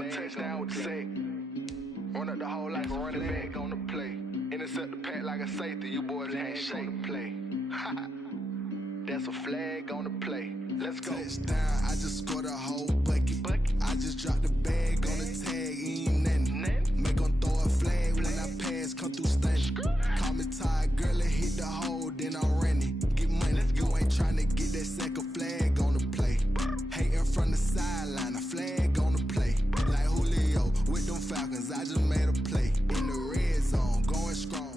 a touchdown with the sack. Run up the hole like a running back on the play. Intercept the pack like a safety. You boys ain't shake the play. That's a flag on the play. Let's go. Touchdown, I just scored a whole bucket. I just dropped the bag on the tag, ain't nothing. Make 'em throw a flag when I pass, come through stunning. Call me tired, girl, it hit the hole, then I'm running. Get money, you ain't tryna get that second flag on the play. Hating from the sideline, a flag on the play. Like Julio with them Falcons, I just made a play. In the red zone, going strong.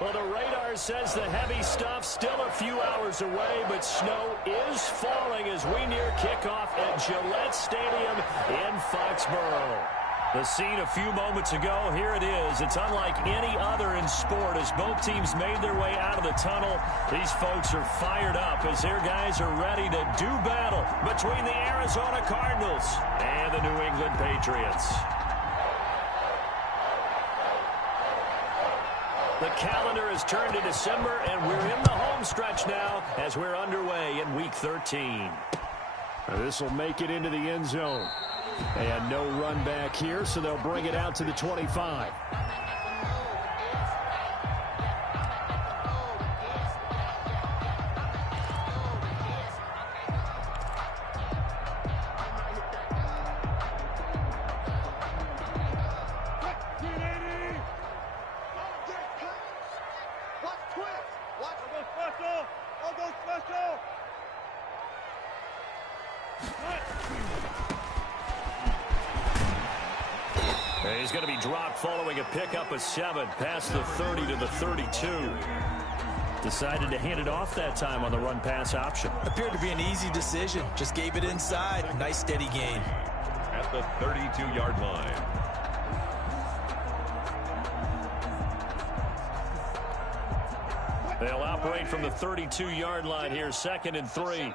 Well, the radar says the heavy stuff still a few hours away, but snow is falling as we near kickoff at Gillette Stadium in Foxborough. The scene a few moments ago, here it is. It's unlike any other in sport as both teams made their way out of the tunnel. These folks are fired up as their guys are ready to do battle between the Arizona Cardinals and the New England Patriots. The calendar has turned to December, and we're in the home stretch now as we're underway in Week 13. This will make it into the end zone. And no run back here, so they'll bring it out to the 25. He's going to be dropped following a pickup of 7 past the 30 to the 32. Decided to hand it off that time on the run-pass option. Appeared to be an easy decision. Just gave it inside. Nice steady gain. At the 32-yard line. They'll operate from the 32-yard line here, 2nd and 3.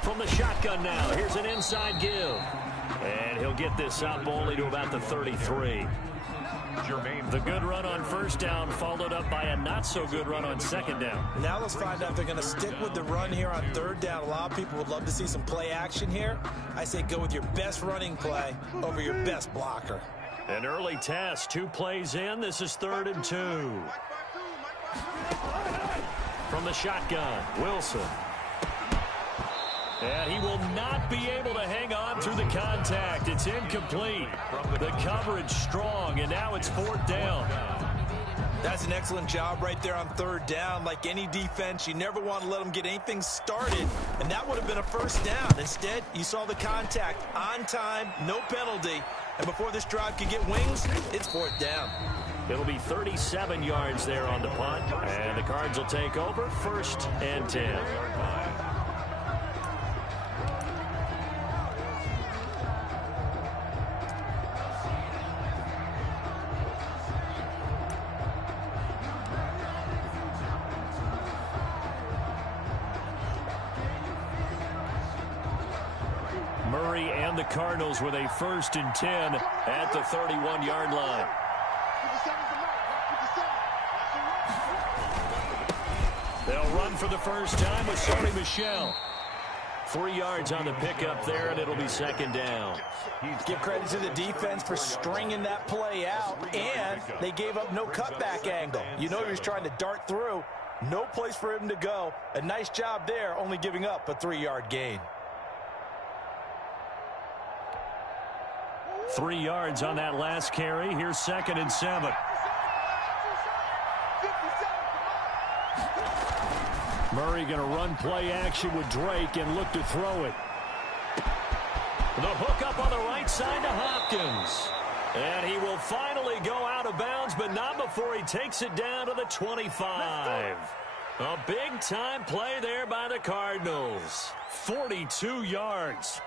From the shotgun now, here's an inside give. And he'll get this up only to about the 33. The good run on first down followed up by a not-so-good run on second down. Now let's find out if they're going to stick with the run here on third down. A lot of people would love to see some play action here. I say go with your best running play over your best blocker. An early test, 2 plays in. This is 3rd and 2. From the shotgun, Wilson. And he will not be able to hang on through the contact. It's incomplete. The coverage strong, and now it's 4th down. That's an excellent job right there on third down. Like any defense, you never want to let them get anything started, and that would have been a first down. Instead, you saw the contact on time, no penalty, and before this drive could get wings, it's 4th down. It'll be 37 yards there on the punt, and the Cards will take over 1st and 10. Murray and the Cardinals with a 1st and 10 at the 31-yard line. They'll run for the first time with Sony Michel. 3 yards on the pickup there, and it'll be 2nd down. Give credit to the defense for stringing that play out, and they gave up no cutback angle. You know he was trying to dart through. No place for him to go. A nice job there, only giving up a 3-yard gain. 3 yards on that last carry. Here's 2nd and 7. Murray going to run play action with Drake and look to throw it. The hook up on the right side to Hopkins. And he will finally go out of bounds, but not before he takes it down to the 25. A big-time play there by the Cardinals. 42 yards.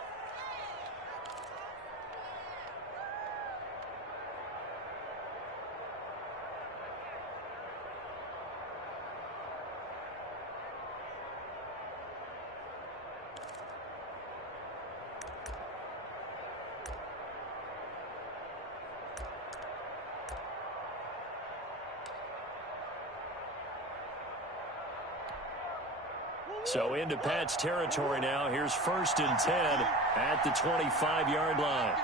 So into Pat's territory now. Here's 1st and 10 at the 25-yard line.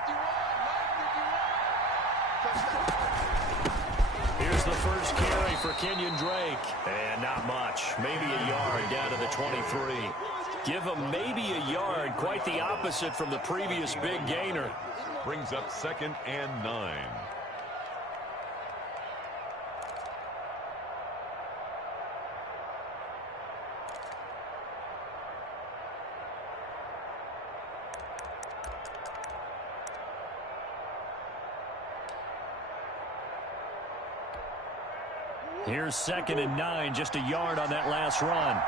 Here's the first carry for Kenyon Drake. And not much. Maybe a yard down to the 23. Give him maybe a yard. Quite the opposite from the previous big gainer. Brings up 2nd and 9. Here's 2nd and 9, just a yard on that last run.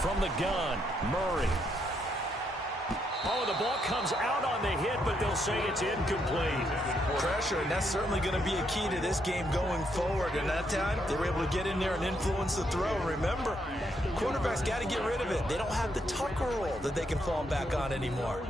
From the gun, Murray. Oh, the ball comes out on the hit, but they'll say it's incomplete. Pressure, and that's certainly going to be a key to this game going forward. And that time, they were able to get in there and influence the throw. Remember, quarterbacks got to get rid of it. They don't have the tuck rule that they can fall back on anymore.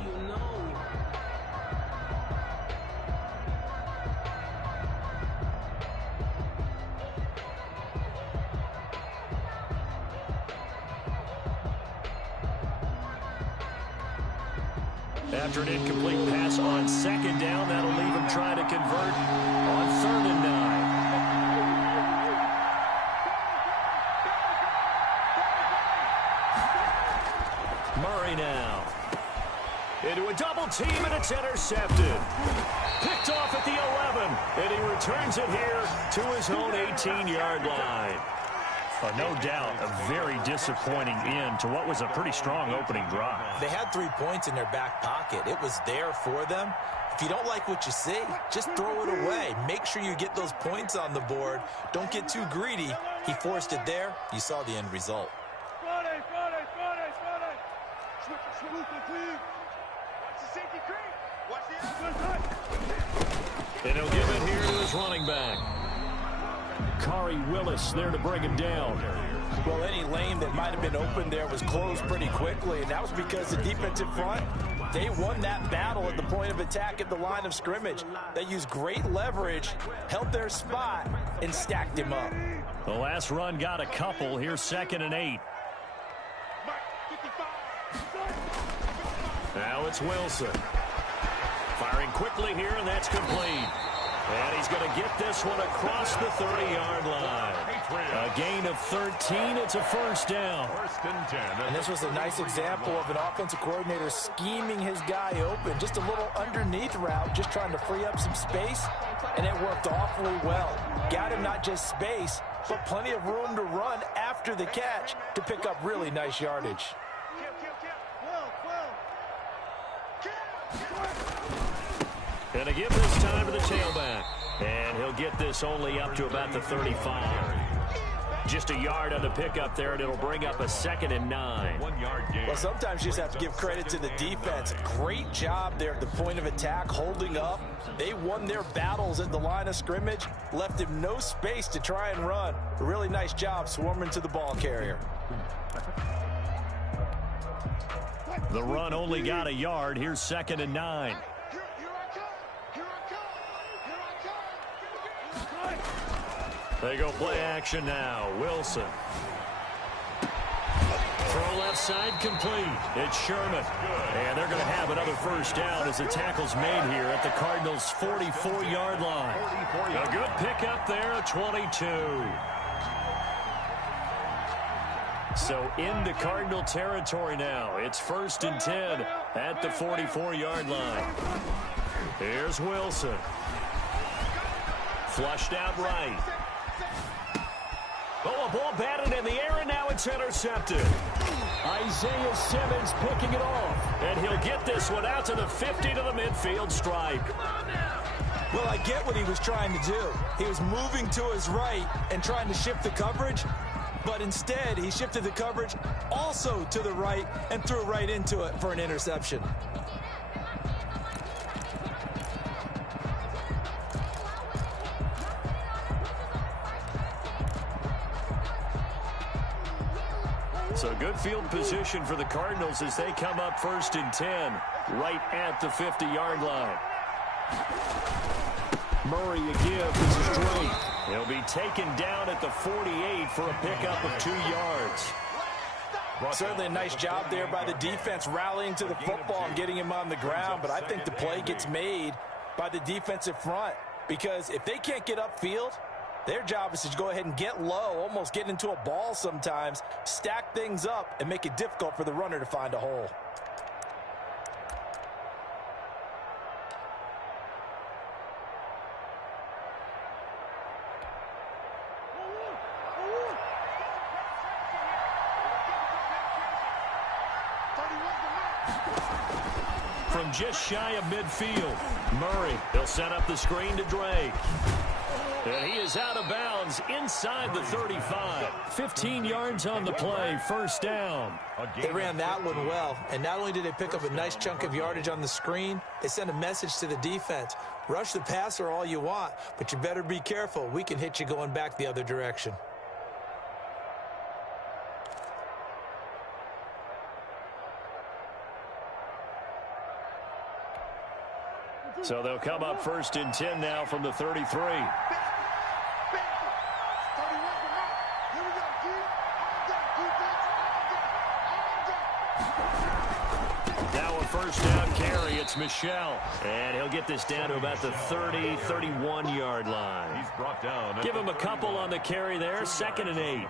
After an incomplete pass on 2nd down, that'll leave him trying to convert on 3rd and 9. Murray now. Into a double team, and it's intercepted. Picked off at the 11, and he returns it here to his own 18-yard line. No doubt, a very disappointing end to what was a pretty strong opening drive. They had 3 points in their back pocket. It was there for them. If you don't like what you see, just throw it away. Make sure you get those points on the board. Don't get too greedy. He forced it there. You saw the end result. And he'll give it here to his running back. Khari Willis there to bring him down. Well, any lane that might have been open there was closed pretty quickly, and that was because the defensive front, they won that battle at the point of attack at the line of scrimmage. They used great leverage, held their spot, and stacked him up. The last run got a couple. Here's 2nd and 8. Now it's Wilson. Firing quickly here, and that's complete. And he's going to get this one across the 30-yard line. A gain of 13. It's a 1st down. 1st and 10. And this was a nice example of an offensive coordinator scheming his guy open. Just a little underneath route, just trying to free up some space, and it worked awfully well. Got him not just space, but plenty of room to run after the catch to pick up really nice yardage. Gonna give this time to the tailback. And he'll get this only up to about the 35. Just a yard on the pickup there, and it'll bring up a 2nd and 9. 1-yard gain. Well, sometimes you just have to give credit to the defense. Great job there at the point of attack, holding up. They won their battles at the line of scrimmage, left him no space to try and run. A really nice job swarming to the ball carrier. The run only got a yard. Here's 2nd and 9. They go play action now. Wilson. Throw left side complete. It's Sherman. And they're going to have another 1st down as the tackle's made here at the Cardinals' 44-yard line. A good pickup there, 22. So into Cardinal territory now. It's 1st and 10 at the 44-yard line. Here's Wilson. Flushed out right. Oh, a ball batted in the air, and now it's intercepted. Isaiah Simmons picking it off. And he'll get this one out to the 50 to the midfield stripe. Well, I get what he was trying to do. He was moving to his right and trying to shift the coverage. But instead, he shifted the coverage also to the right and threw right into it for an interception. So good field position for the Cardinals as they come up 1st and 10 right at the 50-yard line. Murray a give. This is Drake. He'll be taken down at the 48 for a pickup of 2 yards. Certainly a nice job there by the defense rallying to the football and getting him on the ground, but I think the play gets made by the defensive front because if they can't get upfield, their job is to go ahead and get low, almost get into a ball sometimes, stack things up, and make it difficult for the runner to find a hole. From just shy of midfield, Murray, he'll set up the screen to Drake. And he is out of bounds inside the 35. 15 yards on the play, first down. They ran that one well, and not only did they pick up a nice chunk of yardage on the screen, they sent a message to the defense. Rush the passer all you want, but you better be careful. We can hit you going back the other direction. So they'll come up first and 10 now from the 33. Now a first down carry. It's Michel. And he'll get this down to about the 30, 31-yard line. He's brought down. Give him a couple on the carry there. 2nd and 8.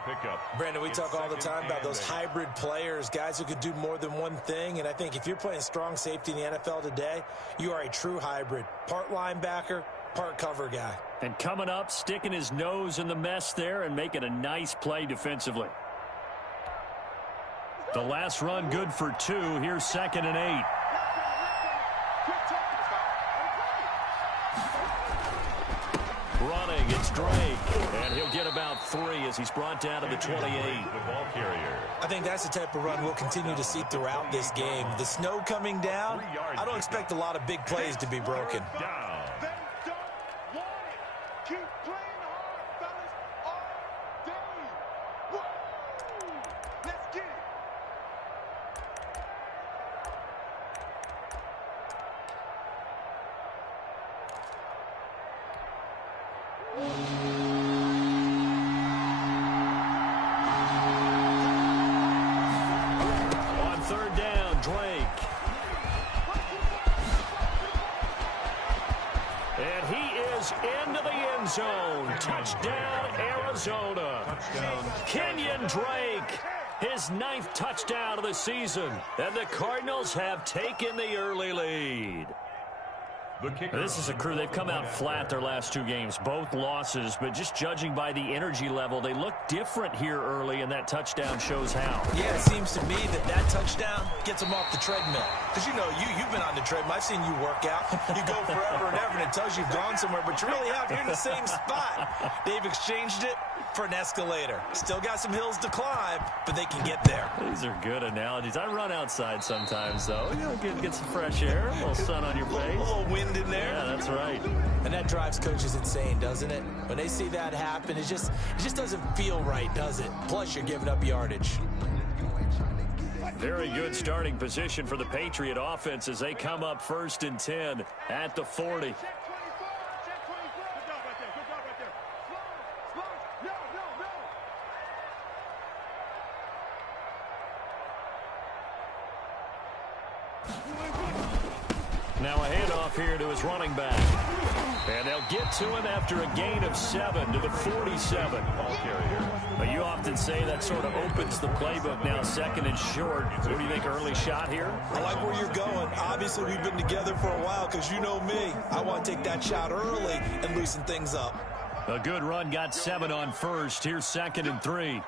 Brandon, we talk all the time about those hybrid players, guys who could do more than one thing. And I think if you're playing strong safety in the NFL today, you are a true hybrid. Part linebacker, part cover guy. And coming up, sticking his nose in the mess there and making a nice play defensively. The last run good for 2. Here's 2nd and 8. Running, it's Drake. And he'll get about 3 as he's brought down to the 28. The ball carrier. I think that's the type of run we'll continue to see throughout this game. The snow coming down, I don't expect a lot of big plays to be broken. Down. On 3rd down, Drake. And he is into the end zone. Touchdown, Arizona. Kenyon Drake, his 9th touchdown of the season. And the Cardinals have taken the early lead. This is a crew, they've come out flat their last 2 games, both losses, but just judging by the energy level, they look different here early, and that touchdown shows how. Yeah, it seems to me that touchdown gets them off the treadmill. Because, you know, you've been on the treadmill. I've seen you work out. You go forever and ever, and it tells you you've gone somewhere, but you really haven't. You're in the same spot. They've exchanged it for an escalator. Still got some hills to climb, but they can get there. These are good analogies. I run outside sometimes, though. You know, get some fresh air, a little sun on your face. A little wind in there. Yeah, that's right. And that drives coaches insane, doesn't it? When they see that happen, it just doesn't feel right, does it? Plus, you're giving up yardage. Very good starting position for the Patriot offense as they come up 1st and 10 at the 40. Now a handoff here to his running back. And they'll get to him after a gain of 7 to the 47. Ball carrier. But you often say that sort of opens the playbook now, 2nd and short. What do you think, early shot here? I like where you're going. Obviously, we've been together for a while because you know me. I want to take that shot early and loosen things up. A good run, got 7 on 1st. Here's 2nd and 3.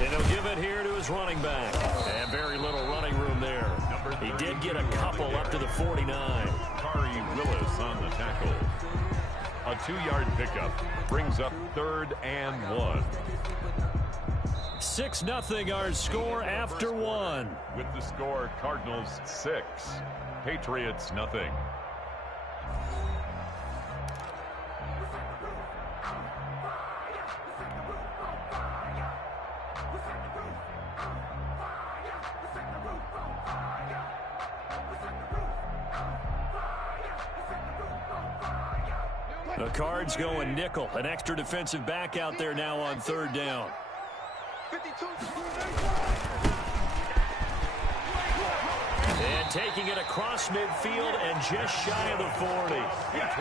And he'll give it here to his running back. And very little running room there. He did get a couple up to the 49. Willis on the tackle. A 2-yard pickup brings up 3rd and 1. 6-0 our score after 1. With the score, Cardinals 6, Patriots nothing. The Cards going nickel. An extra defensive back out there now on third down. 52. And taking it across midfield and just shy of the 40.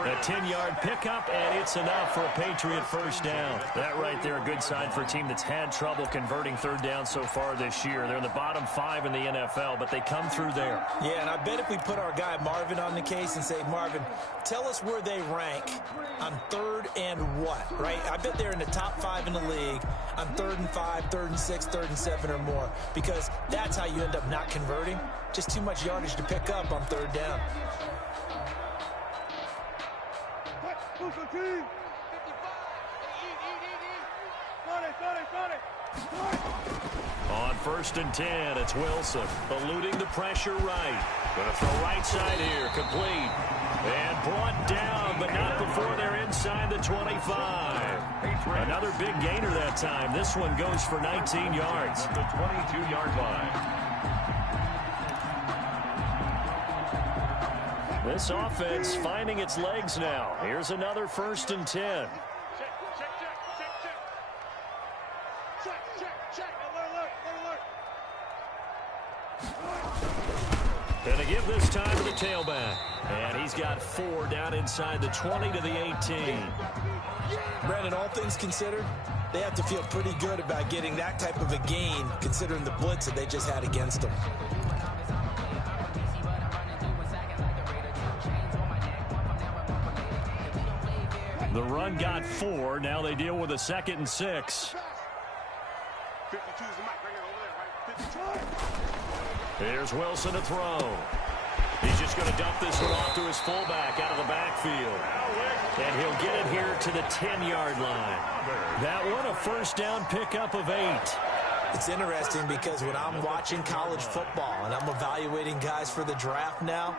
A 10-yard pickup, and it's enough for a Patriot first down. That right there, a good sign for a team that's had trouble converting third down so far this year. They're in the bottom 5 in the NFL, but they come through there. Yeah, and I bet if we put our guy Marvin on the case and say, Marvin, tell us where they rank on third and what, right? I bet they're in the top 5 in the league on 3rd and 5, 3rd and 6, 3rd and 7 or more, because that's how you end up not converting. Just too much yardage to pick up on third down. On 1st and 10, it's Wilson eluding the pressure right. Going to throw right side here, complete. And brought down, but not before they're inside the 25. Another big gainer that time. This one goes for 19 yards. The 22-yard line. This offense finding its legs now. Here's another 1st and 10. Gonna give this time to the tailback. And he's got 4 down inside the 20 to the 18. Brandon, all things considered, they have to feel pretty good about getting that type of a gain, considering the blitz that they just had against them. The run got 4. Now they deal with a 2nd and 6. 52 is the mic right here over there, right? 52. Here's Wilson to throw. He's just going to dump this one off to his fullback out of the backfield. And he'll get it here to the 10-yard line. That one a first down pickup of 8. It's interesting because when I'm watching college football and I'm evaluating guys for the draft now,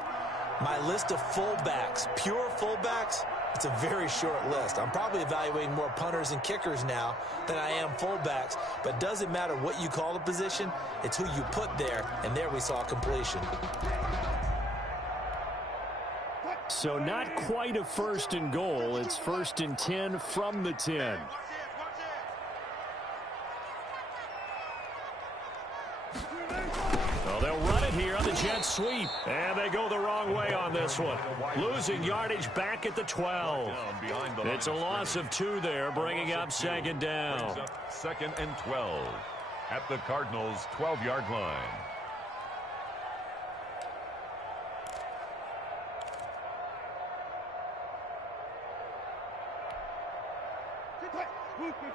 my list of fullbacks, pure fullbacks, it's a very short list. I'm probably evaluating more punters and kickers now than I am fullbacks, but it doesn't matter what you call the position, it's who you put there, and there we saw completion. So not quite a 1st and goal. It's 1st and 10 from the 10. Well, they'll run it here on the jet sweep. And they go the wrong way on this one. Losing yardage back at the 12. It's a loss of 2 there, bringing up 2nd down. 2nd and 12 at the Cardinals' 12-yard line.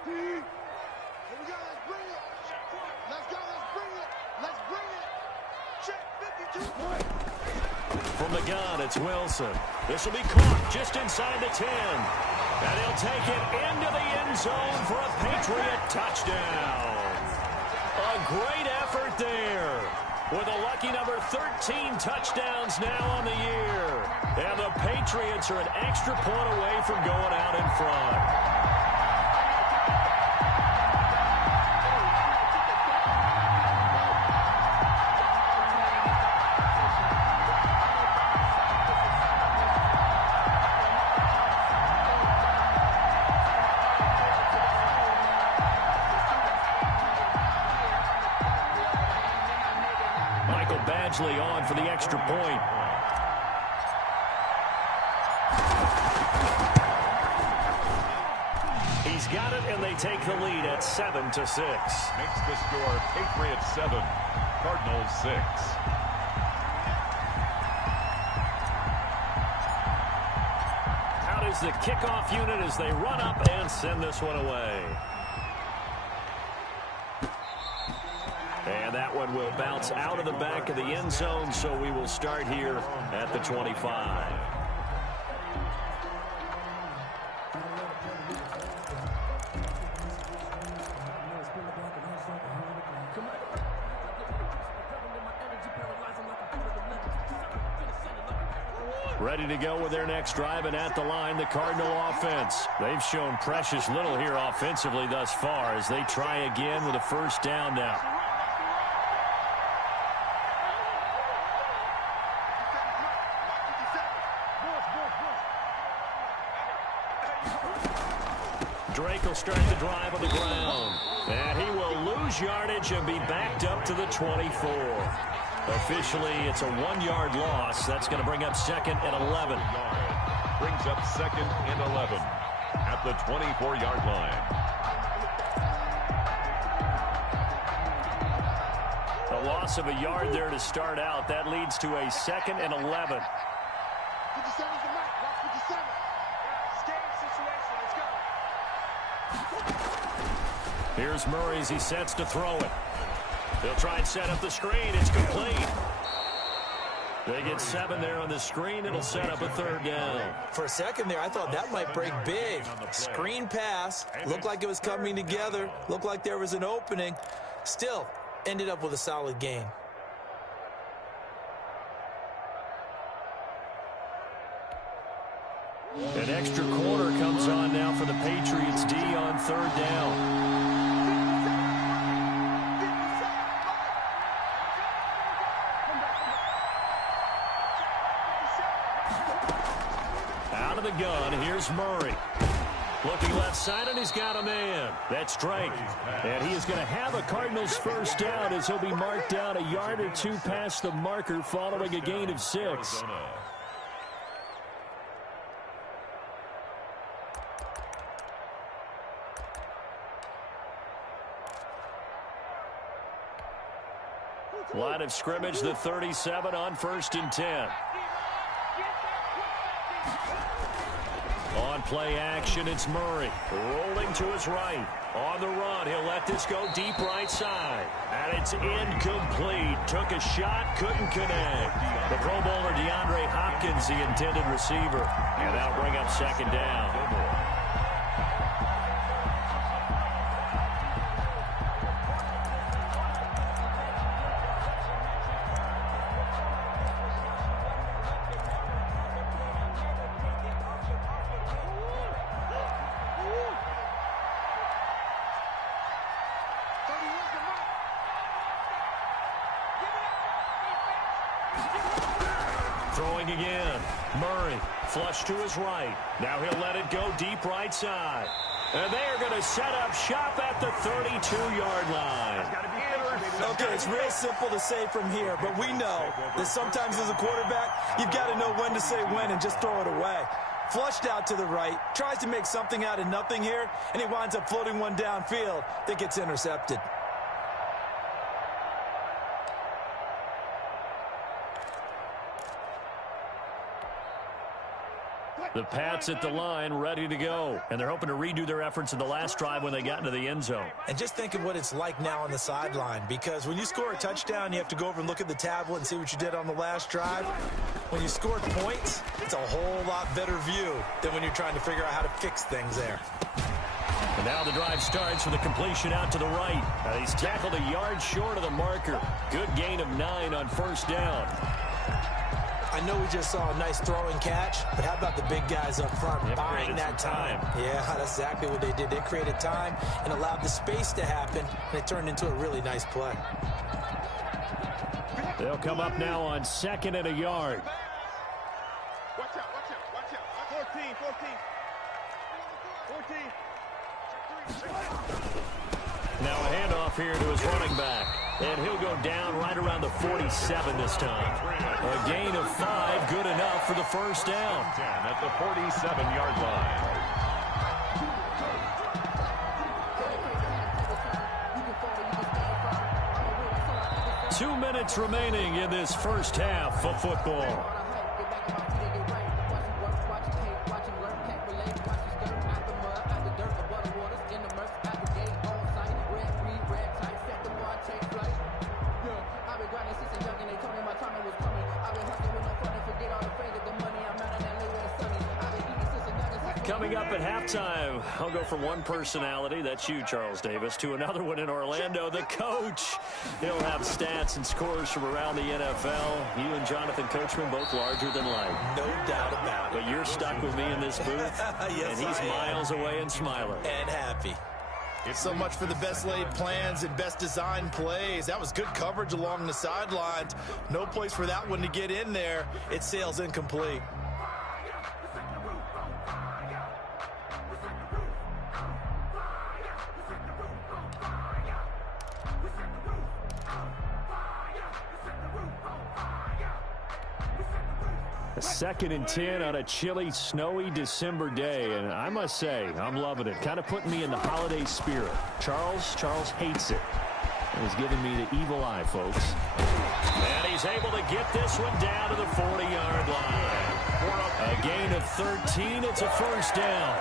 Here we go, let's bring it. Let's go, let's bring it. Let's bring it. Check 52. From the gun, it's Wilson. This will be caught just inside the 10. And he'll take it into the end zone for a Patriot touchdown. A great effort there. With a lucky number 13 touchdowns now on the year. And the Patriots are an extra point away from going out in front. On for the extra point. He's got it, and they take the lead at 7-6. Makes the score Patriots 7, Cardinals 6. Out is the kickoff unit as they run up and send this one away. And that one will bounce out of the back of the end zone, so we will start here at the 25. Ready to go with their next drive, and at the line, the Cardinal offense. They've shown precious little here offensively thus far as they try again with a first down now. Drake will start the drive on the ground. And he will lose yardage and be backed up to the 24. Officially, it's a 1-yard loss. That's going to bring up 2nd and 11. Brings up 2nd and 11 at the 24-yard line. A loss of a yard there to start out. That leads to a 2nd and 11. 57's the mic. Watch 57. Game situation. Let's go. Here's Murray as he sets to throw it. They'll try and set up the screen. It's complete. They get 7 there on the screen. It'll set up a 3rd down. For a second there, I thought that might break big. Screen pass. Looked like it was coming together. Looked like there was an opening. Still, ended up with a solid gain. An extra corner comes on now for the Patriots D on 3rd down. Out of the gun, here's Murray. Looking left side, and he's got a man. That's Drake. And he is going to have a Cardinals 1st down as he'll be marked down a yard or 2 past the marker following a gain of 6. Line of scrimmage, the 37 on 1st and 10. On play action, it's Murray. Rolling to his right. On the run, he'll let this go deep right side. And it's incomplete. Took a shot, couldn't connect. The Pro Bowler DeAndre Hopkins, the intended receiver. And that'll bring up 2nd down. Throwing again. Murray, flush to his right. Now he'll let it go deep right side. And they are going to set up shop at the 32-yard line. Okay, it's real simple to say from here, but we know that sometimes as a quarterback, you've got to know when to say when and just throw it away. Flushed out to the right, tries to make something out of nothing here, and he winds up floating one downfield that gets intercepted. The Pats at the line, ready to go. And they're hoping to redo their efforts in the last drive when they got into the end zone. And just think of what it's like now on the sideline, because when you score a touchdown, you have to go over and look at the tablet and see what you did on the last drive. When you score points, it's a whole lot better view than when you're trying to figure out how to fix things there. And now the drive starts with a completion out to the right. He's tackled a yard short of the marker. Good gain of 9 on 1st down. I know we just saw a nice throwing catch, but how about the big guys up front buying that time? Yeah, that's exactly what they did. They created time and allowed the space to happen, and it turned into a really nice play. They'll come up now on 2nd and a yard. Watch out, watch out, watch out. 14. Now a handoff here to his running back. And he'll go down right around the 47 this time. A gain of 5, good enough for the 1st down. 10 at the 47-yard line. Two minutes remaining in this first half of football. Coming up at halftime, I'll go from one personality, that's you, Charles Davis, to another one in Orlando, the coach. He'll have stats and scores from around the NFL. You and Jonathan Coachman, both larger than life. No doubt about it. But you're stuck with me in this booth, yes, and he's miles away and smiling. And happy. So much for the best laid plans and best designed plays. That was good coverage along the sidelines. No place for that one to get in there. It sails incomplete. A 2nd and 10 on a chilly, snowy December day, and I must say, I'm loving it. Kind of putting me in the holiday spirit. Charles hates it. And he's giving me the evil eye, folks. And he's able to get this one down to the 40-yard line. A gain of 13. It's a first down.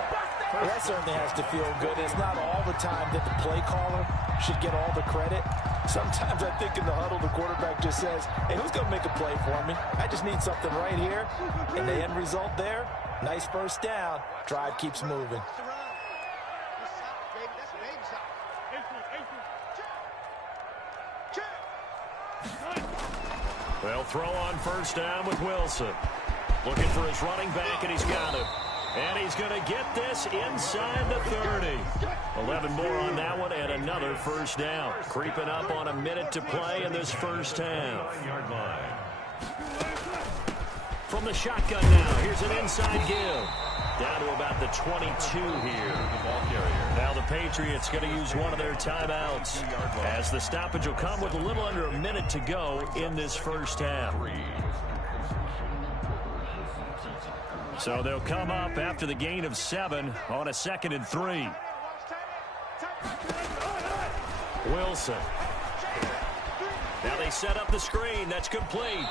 That certainly has to feel good. It's not all the time that the play caller should get all the credit. Sometimes I think in the huddle, the quarterback just says, hey, who's going to make a play for me? I just need something right here. And the end result there, nice first down. Drive keeps moving. They'll throw on first down with Wilson. Looking for his running back, and he's got him. And he's going to get this inside the 30. 11 more on that one, and another first down. Creeping up on a minute to play in this first half. From the shotgun now, here's an inside give. Down to about the 22 here. Now the Patriots going to use one of their timeouts, as the stoppage will come with a little under a minute to go in this first half. So they'll come up after the gain of 7 on a 2nd and 3. Wilson. Now they set up the screen. That's complete.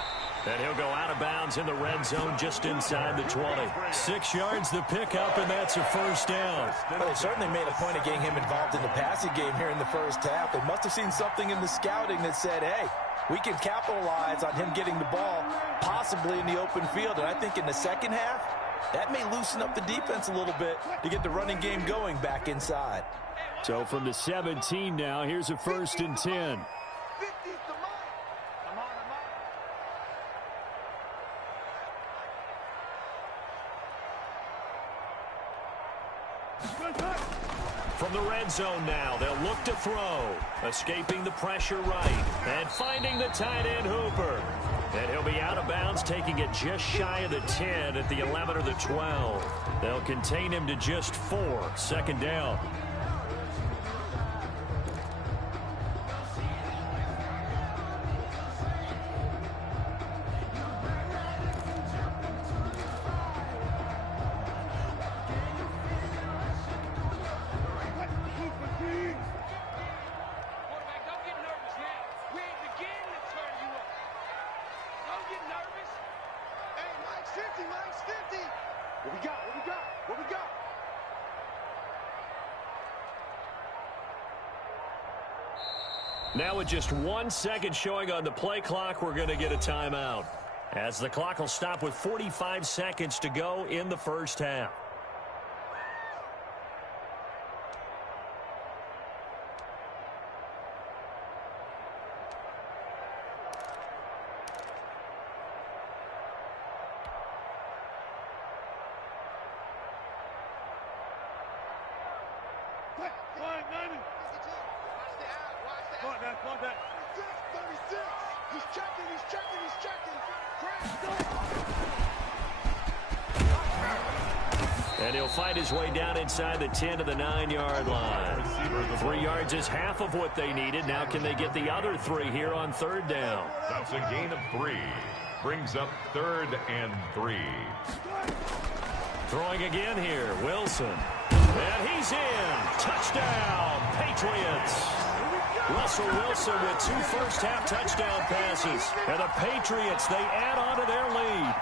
And he'll go out of bounds in the red zone just inside the 20. 6 yards the pickup, and that's a first down. Well, they certainly made a point of getting him involved in the passing game here in the first half. They must have seen something in the scouting that said, hey, we can capitalize on him getting the ball possibly in the open field. And I think in the second half, that may loosen up the defense a little bit to get the running game going back inside. So from the 17 now, here's a 1st and 10. From the red zone now, they'll look to throw. Escaping the pressure right. And finding the tight end Hooper. And he'll be out of bounds, taking it just shy of the 10 at the 11 or the 12. They'll contain him to just 4. 2nd down. Now with just 1 second showing on the play clock, we're going to get a timeout, as the clock will stop with 45 seconds to go in the first half. And he'll fight his way down inside the 10 to the 9-yard line. 3 yards is half of what they needed. Now can they get the other 3 here on 3rd down? That's a gain of 3. Brings up 3rd and 3. Throwing again here, Wilson. And he's in. Touchdown, Patriots. Russell Wilson with 2 first-half touchdown passes. And the Patriots, they add on to their lead.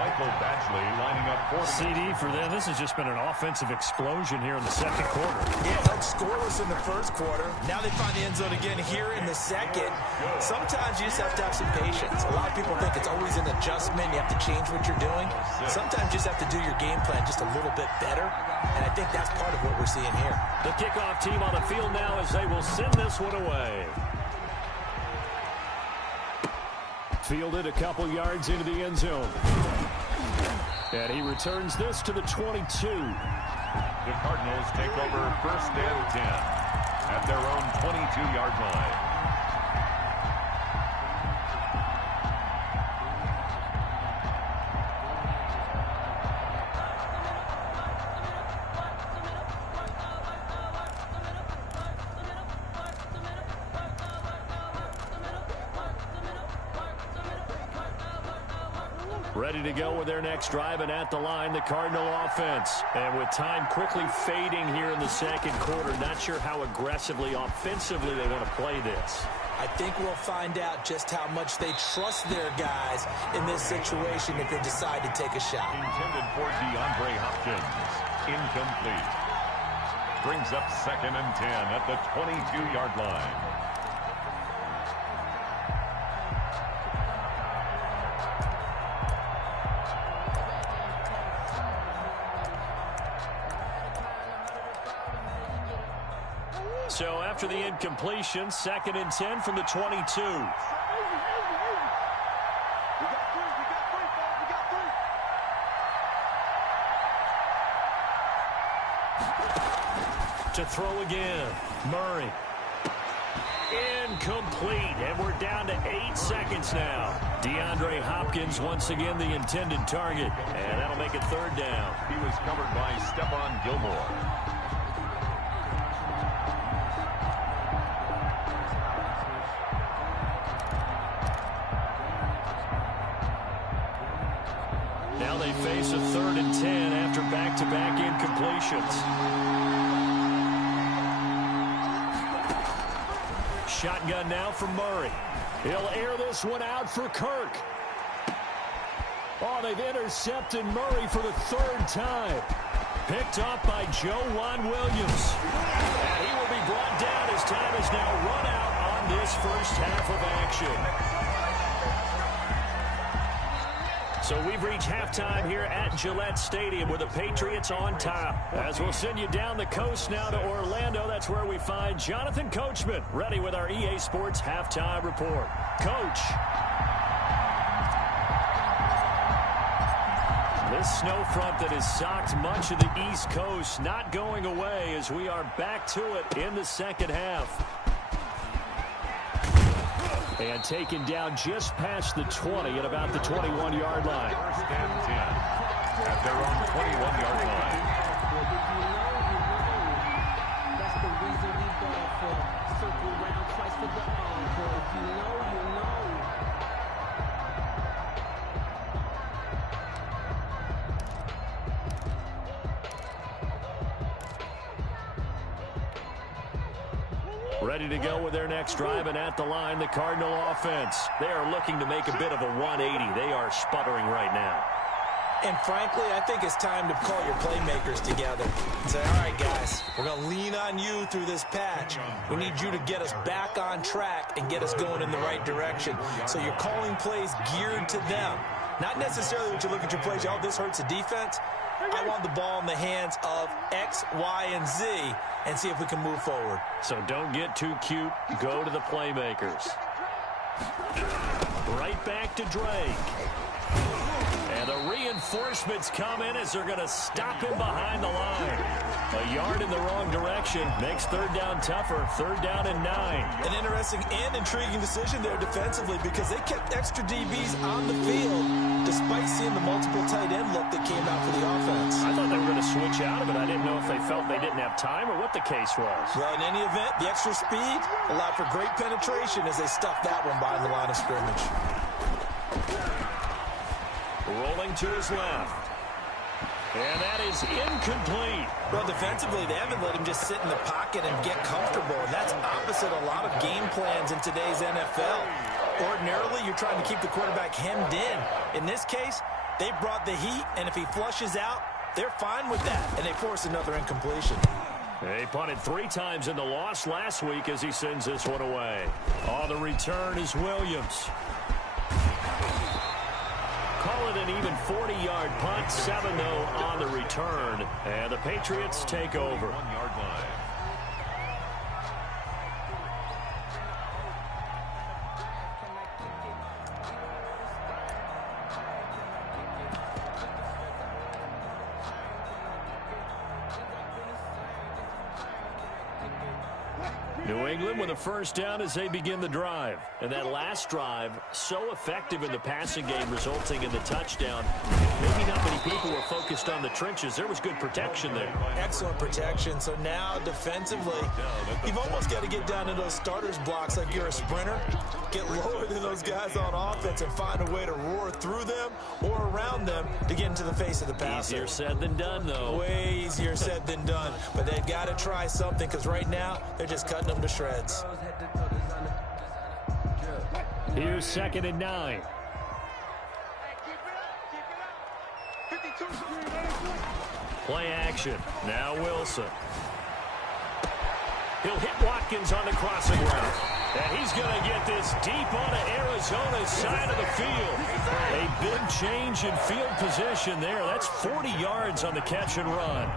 Michael Batchley lining up for CD for them. This has just been an offensive explosion here in the 2nd quarter. Yeah, held scoreless in the 1st quarter. Now they find the end zone again here in the 2nd. Sometimes you just have to have some patience. A lot of people think it's always an adjustment. You have to change what you're doing. Sometimes you just have to do your game plan just a little bit better. And I think that's part of what we're seeing here. The kickoff team on the field now as they will send this one away. Fielded a couple yards into the end zone. And he returns this to the 22. The Cardinals take over 1st and 10 at their own 22-yard line. Ready to go with their next drive, and at the line, the Cardinal offense. And with time quickly fading here in the second quarter, not sure how aggressively, offensively they want to play this. I think we'll find out just how much they trust their guys in this situation if they decide to take a shot. Intended for DeAndre Hopkins. Incomplete. Brings up 2nd and 10 at the 22-yard line. So after the incompletion, 2nd and 10 from the 22. To throw again, Murray. Incomplete, and we're down to 8 seconds now. DeAndre Hopkins once again the intended target, and that'll make it 3rd down. He was covered by Stephon Gilmore. Now they face a 3rd and 10 after back-to-back incompletions. Shotgun now for Murray. He'll air this one out for Kirk. Oh, they've intercepted Murray for the 3rd time. Picked off by Juan Williams. And he will be brought down as time is now run out on this first half of action. So we've reached halftime here at Gillette Stadium with the Patriots on top. As we'll send you down the coast now to Orlando, that's where we find Jonathan Coachman ready with our EA Sports Halftime Report. Coach. This snow front that has socked much of the East Coast not going away as we are back to it in the second half. And taken down just past the 20 at about the 21-yard line. 1st and 10 at their own 21-yard line. That's the reason we ball for circle round twice for the encore. If you know, you know. Ready to go with their next drive, and at the line, the Cardinal offense. They are looking to make a bit of a 180. They are sputtering right now. And frankly, I think it's time to call your playmakers together and say, all right, guys, we're going to lean on you through this patch. We need you to get us back on track and get us going in the right direction. So you're calling plays geared to them. Not necessarily what you look at your plays, oh, this hurts the defense. I want the ball in the hands of X, Y, and Z and see if we can move forward. So don't get too cute. Go to the playmakers. Right back to Drake. And the reinforcements come in as they're going to stop him behind the line. A yard in the wrong direction makes 3rd down tougher. 3rd down and 9. An interesting and intriguing decision there defensively because they kept extra DBs on the field despite seeing the multiple tight end look that came out for the offense. I thought they were going to switch out of it. I didn't know if they felt they didn't have time or what the case was. Well, in any event, the extra speed allowed for great penetration as they stuffed that one behind the line of scrimmage. Rolling to his left. And that is incomplete. Well, defensively, they haven't let him just sit in the pocket and get comfortable. And that's opposite a lot of game plans in today's NFL. Ordinarily, you're trying to keep the quarterback hemmed in. In this case, they brought the heat, and if he flushes out, they're fine with that. And they force another incompletion. They punted 3 times in the loss last week as he sends this one away. On the return is Williams. Call it an even 40-yard punt, 7-0 on the return, and the Patriots take over. 1-yard line. New England with a first down as they begin the drive. And that last drive, so effective in the passing game, resulting in the touchdown. Maybe not many people were focused on the trenches. There was good protection there. Excellent protection. So now defensively, you've almost got to get down to those starters blocks like you're a sprinter. Get lower than those guys on offense and find a way to roar through them or around them to get into the face of the passer. Easier said than done, though. Way easier said than done. But they've got to try something because right now they're just cutting them to shreds. Here's 2nd and 9. Play action. Now Wilson. He'll hit Watkins on the crossing route. And he's going to get this deep onto Arizona's side of the field. A big change in field position there. That's 40 yards on the catch and run.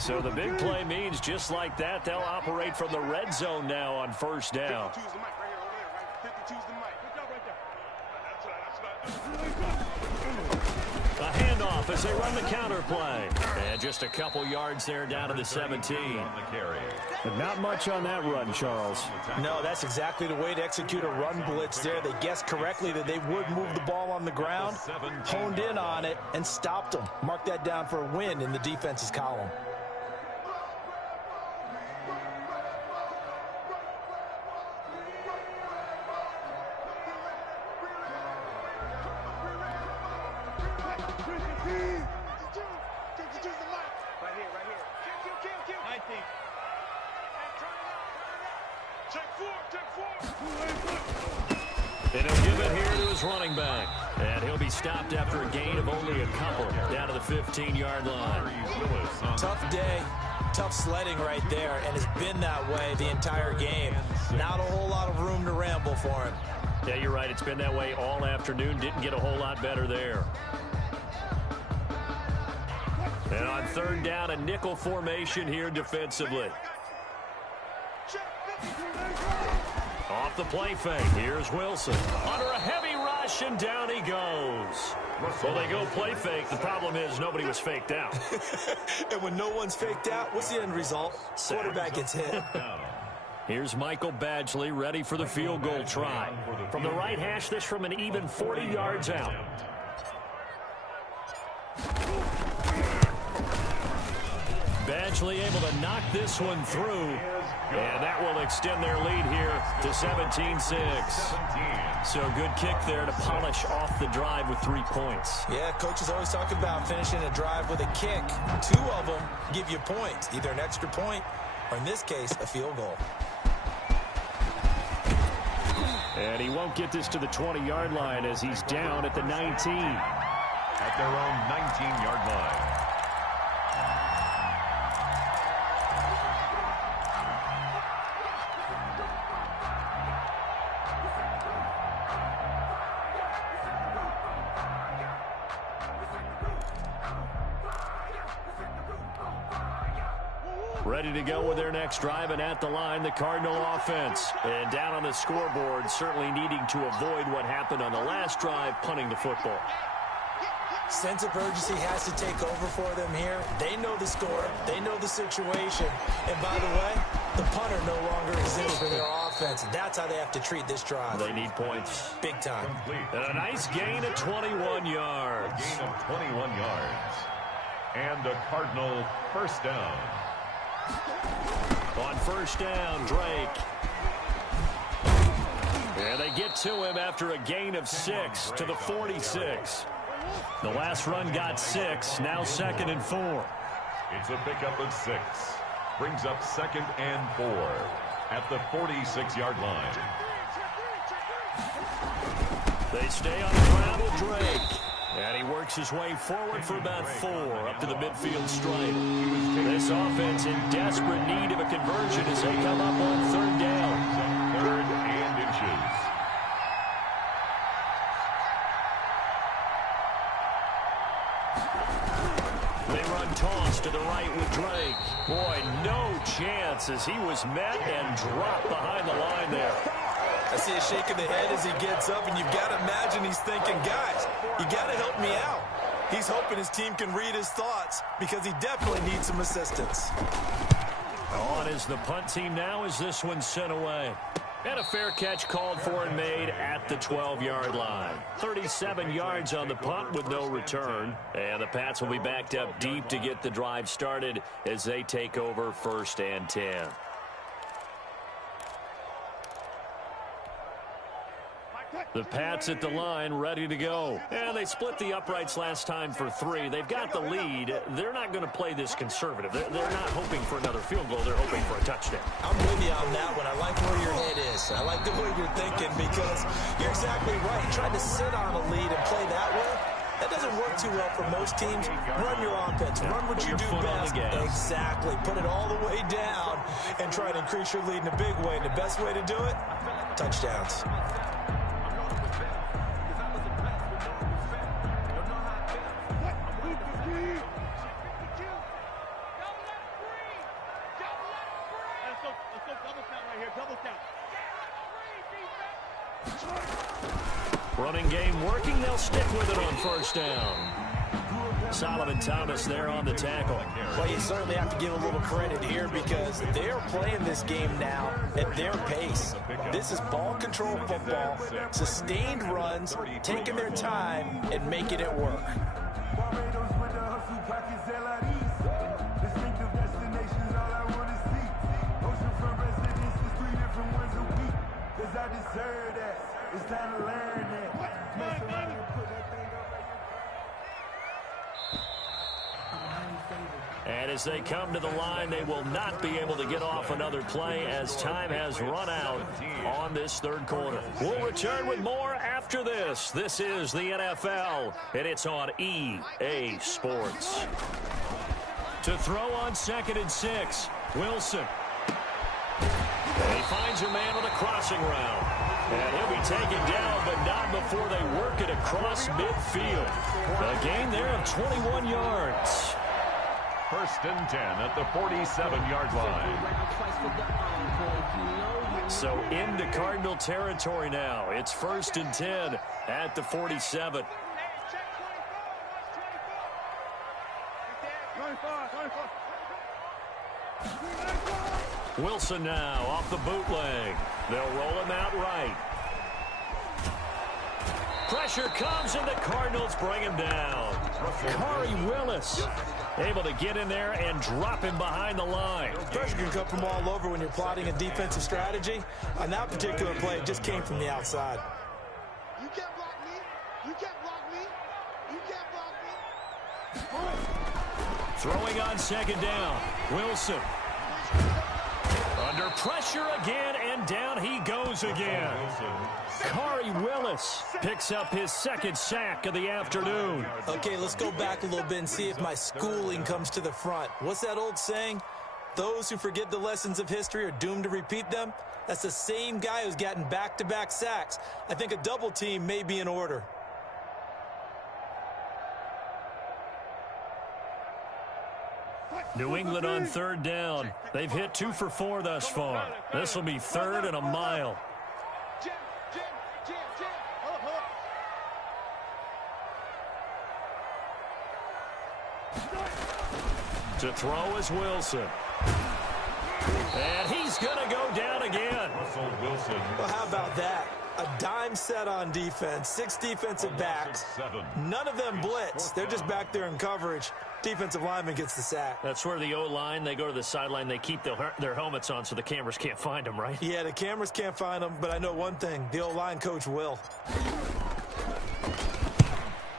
So the big play means just like that, they'll operate from the red zone now on first down. A handoff as they run the counter play. And just a couple yards there down to the 17. But not much on that run, Charles. No, that's exactly the way to execute a run blitz there. They guessed correctly that they would move the ball on the ground, honed in on it, and stopped them. Mark that down for a win in the defense's column. And he'll give it here to his running back. And he'll be stopped after a gain of only a couple down to the 15-yard line. Tough day, tough sledding right there, and it's been that way the entire game. Not a whole lot of room to ramble for him. Yeah, you're right. It's been that way all afternoon. Didn't get a whole lot better there. And on 3rd down, a nickel formation here defensively. Off the play fake. Here's Wilson. Under a heavy rush, and down he goes. Well, they go play fake. The problem is nobody was faked out. And when no one's faked out, what's the end result? Quarterback gets hit. Here's Michael Badgley ready for the field goal try. From the right hash, this from an even 40 yards out. Badgley able to knock this one through. And that will extend their lead here to 17-6. So good kick there to polish off the drive with 3 points. Yeah, coaches always talk about finishing a drive with a kick. 2 of them give you points, either an extra point or, in this case, a field goal. And he won't get this to the 20-yard line as he's down at the 19. At their own 19-yard line. Ready to go with their next drive, and at the line, the Cardinal offense. And down on the scoreboard, certainly needing to avoid what happened on the last drive, punting the football. Sense of urgency has to take over for them here. They know the score. They know the situation. And by the way, the punter no longer exists for their offense. That's how they have to treat this drive. They need points. Big time. And a nice gain of 21 yards. A gain of 21 yards. And a Cardinal first down. On first down, Drake. And they get to him after a gain of 6 to the 46. The last run got 6, now 2nd and 4. It's a pickup of 6. Brings up 2nd and 4 at the 46-yard line. They stay on the ground with Drake. And he works his way forward for about 4 up to the midfield stripe. This offense in desperate need of a conversion as they come up on 3rd down. 3rd and inches. They run toss to the right with Drake. Boy, no chance as he was met and dropped behind the line there. I see a shake of the head as he gets up, and you've got to imagine he's thinking, guys, you got to help me out. He's hoping his team can read his thoughts because he definitely needs some assistance. On is the punt team now as this one's sent away. And a fair catch called for and made at the 12-yard line. 37 yards on the punt with no return. And the Pats will be backed up deep to get the drive started as they take over 1st and 10. The Pats at the line, ready to go. And they split the uprights last time for 3. They've got the lead. They're not going to play this conservative. They're not hoping for another field goal. They're hoping for a touchdown. I'm with you on that one. I like where your head is. I like the way you're thinking because you're exactly right. Trying to sit on a lead and play that way, that doesn't work too well for most teams. Run your offense. Run what you do best. Exactly. Put it all the way down and try to increase your lead in a big way. And the best way to do it, touchdowns. Running game working. They'll stick with it on 1st down. Solomon Thomas there on the tackle. Well, you certainly have to give a little credit here because they're playing this game now at their pace. This is ball control football, sustained runs, taking their time and making it work. It's time to learn that. And as they come to the line, they will not be able to get off another play as time has run out on this 3rd quarter. We'll return with more after this. This is the NFL, and it's on EA Sports. To throw on 2nd and 6, Wilson. And he finds a man on a crossing route. And he'll be taken down, but not before they work it across midfield. A gain there of 21 yards. 1st and 10 at the 47-yard line. So into Cardinal territory now. It's 1st and 10 at the 47. Wilson now off the bootleg. They'll roll him out right. Pressure comes, and the Cardinals bring him down. Khari Willis able to get in there and drop him behind the line. Pressure can come from all over when you're plotting a defensive strategy. On that particular play, it just came from the outside. You can't block me. You can't block me. You can't block me. Throwing on 2nd down. Wilson. Under pressure again, and down he goes again. Khari Willis picks up his 2nd sack of the afternoon. Okay, let's go back a little bit and see if my schooling comes to the front. What's that old saying? Those who forget the lessons of history are doomed to repeat them. That's the same guy who's gotten back-to-back sacks. I think a double team may be in order. New England on 3rd down. They've hit 2 for 4 thus far. This will be 3rd and a mile. To throw is Wilson. And he's going to go down again. Russell Wilson. Well, how about that? A dime set on defense, 6 defensive backs. None of them blitz. They're just back there in coverage. Defensive lineman gets the sack. That's where the O-line, they go to the sideline, they keep their helmets on so the cameras can't find them, right? Yeah, the cameras can't find them, but I know one thing. The O-line coach will.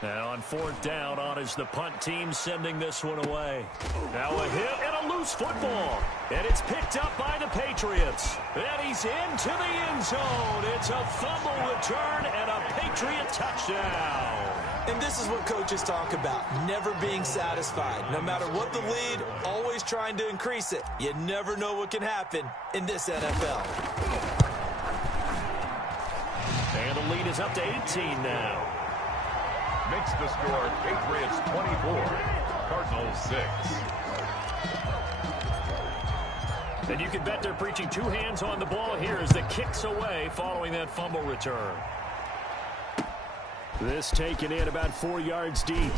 Now on 4th down, on is the punt team sending this one away. Now a hit and a loose football. And it's picked up by the Patriots. And he's into the end zone. It's a fumble return and a Patriot touchdown. And this is what coaches talk about, never being satisfied. No matter what the lead, always trying to increase it. You never know what can happen in this NFL. And the lead is up to 18 now. Makes the score Patriots 24, Cardinals 6. And you can bet they're preaching 2 hands on the ball here as the kick's away following that fumble return. This taken in about 4 yards deep.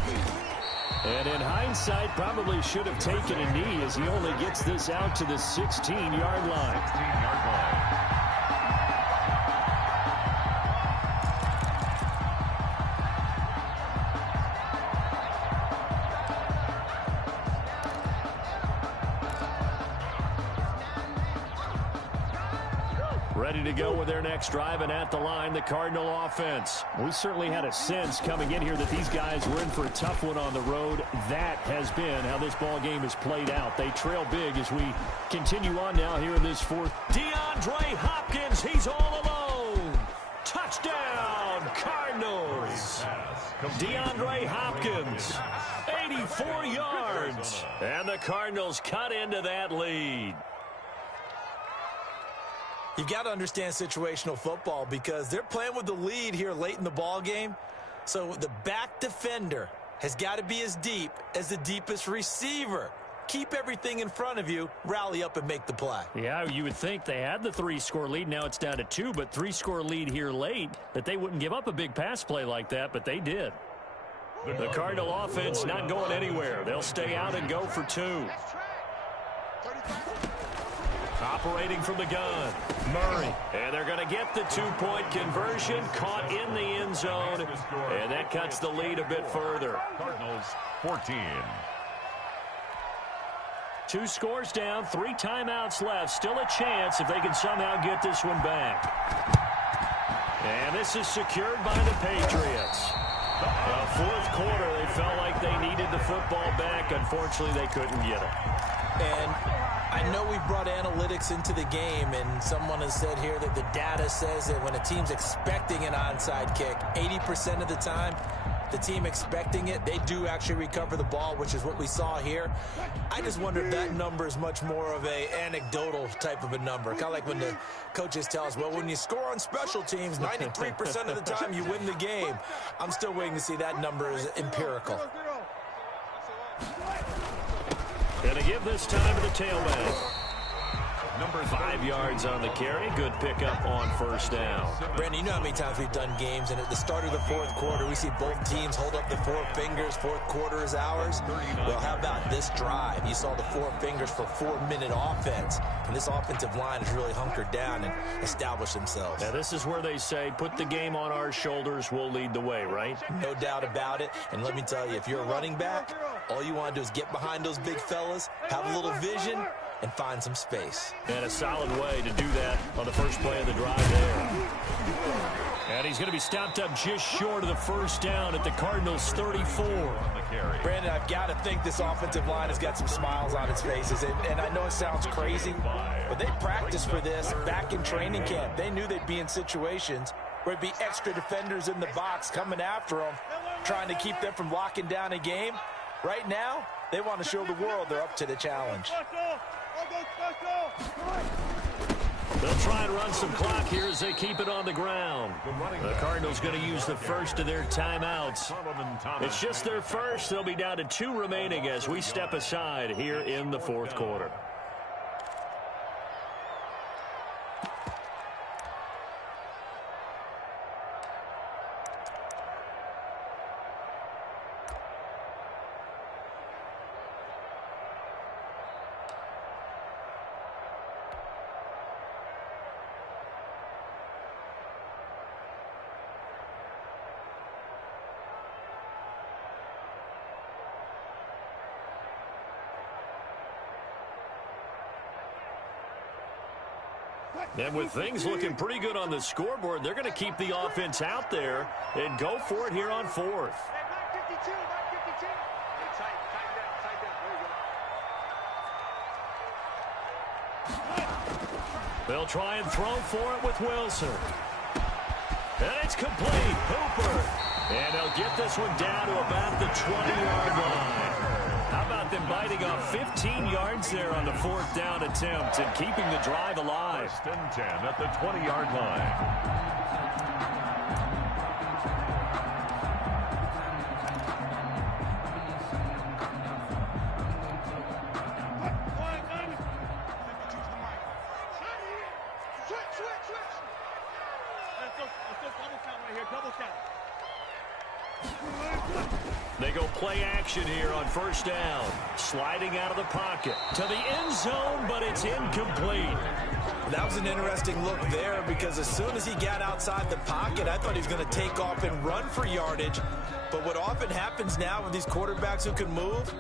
And in hindsight, probably should have taken a knee as he only gets this out to the 16-yard line. 16-yard line. Ready to go with their next drive, and at the line, the Cardinal offense. We certainly had a sense coming in here that these guys were in for a tough one on the road. That has been how this ball game has played out. They trail big as we continue on now here in this fourth. DeAndre Hopkins, he's all alone. Touchdown, Cardinals. DeAndre Hopkins, 84 yards. And the Cardinals cut into that lead. You've got to understand situational football because they're playing with the lead here late in the ball game. So the back defender has got to be as deep as the deepest receiver. Keep everything in front of you, rally up, and make the play. Yeah, you would think they had the 3-score lead. Now it's down to 2, but 3-score lead here late, that they wouldn't give up a big pass play like that, but they did. The Cardinal offense not going anywhere. They'll stay out and go for 2. Operating from the gun, Murray. And they're going to get the 2-point conversion, caught in the end zone, and that cuts the lead a bit further. Cardinals 14. 2 scores down, 3 timeouts left. Still a chance if they can somehow get this one back. And this is secured by the Patriots. Fourth quarter, they felt like they needed the football back. Unfortunately, they couldn't get it. And I know we brought analytics into the game, and someone has said here that the data says that when a team's expecting an onside kick, 80% of the time, the team expecting it, they do actually recover the ball, which is what we saw here. I just wonder if that number is much more of a anecdotal type of a number. Kind of like when the coaches tell us, well, when you score on special teams, 93% of the time you win the game. I'm still waiting to see that number is empirical. Gonna give this time to the tailback. Number 5 yards on the carry. Good pickup on first down. Brandon, you know how many times we've done games, and at the start of the fourth quarter, we see both teams hold up the 4 fingers. Fourth quarter is ours. Well, how about this drive? You saw the 4 fingers for 4-minute offense, and this offensive line has really hunkered down and established themselves. Now, this is where they say, put the game on our shoulders, we'll lead the way, right? No doubt about it, and let me tell you, if you're a running back, all you want to do is get behind those big fellas, have a little vision, and find some space. And a solid way to do that on the first play of the drive there. And he's going to be stopped up just short of the first down at the Cardinals' 34. Brandon, I've got to think this offensive line has got some smiles on its faces. And I know it sounds crazy, but they practiced for this back in training camp. They knew they'd be in situations where it'd be extra defenders in the box coming after them, trying to keep them from locking down a game. Right now, they want to show the world they're up to the challenge. They'll try and run some clock here as they keep it on the ground. The Cardinals going to use the first of their timeouts. It's just their first. They'll be down to 2 remaining as we step aside here in the fourth quarter. And with things looking pretty good on the scoreboard, they're going to keep the offense out there and go for it here on 4th. They'll try and throw for it with Wilson. And it's complete. Hooper. And they'll get this one down to about the 20-yard line. How about them biting off 15 yards there on the 4th down attempt and keeping the drive alive? 1st and 10 at the 20-yard line. play action here on first down. Sliding out of the pocket to the end zone, but it's incomplete. That was an interesting look there because as soon as he got outside the pocket, I thought he was going to take off and run for yardage. But what often happens now with these quarterbacks who can move,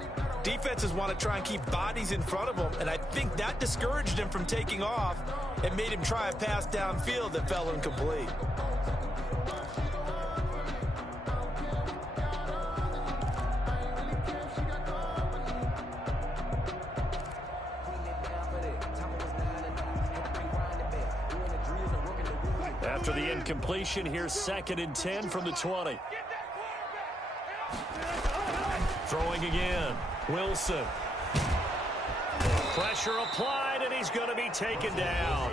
defenses want to try and keep bodies in front of them, and I think that discouraged him from taking off and made him try a pass downfield that fell incomplete. After the incompletion, here's 2nd and 10 from the 20. Throwing again. Wilson. Pressure applied, and he's going to be taken down.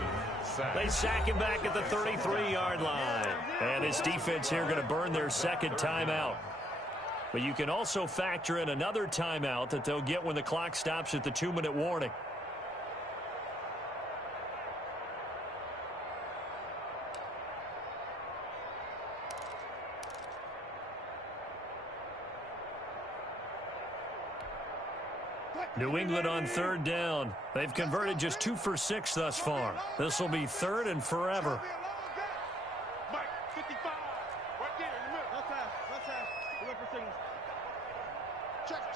They sack him back at the 33-yard line. And his defense here going to burn their second timeout. But you can also factor in another timeout that they'll get when the clock stops at the 2-minute warning. New England on 3rd down. They've converted just 2 for 6 thus far. This will be 3rd and forever. Mike, 55. Right there in the middle. Left half. Go for signals. Check.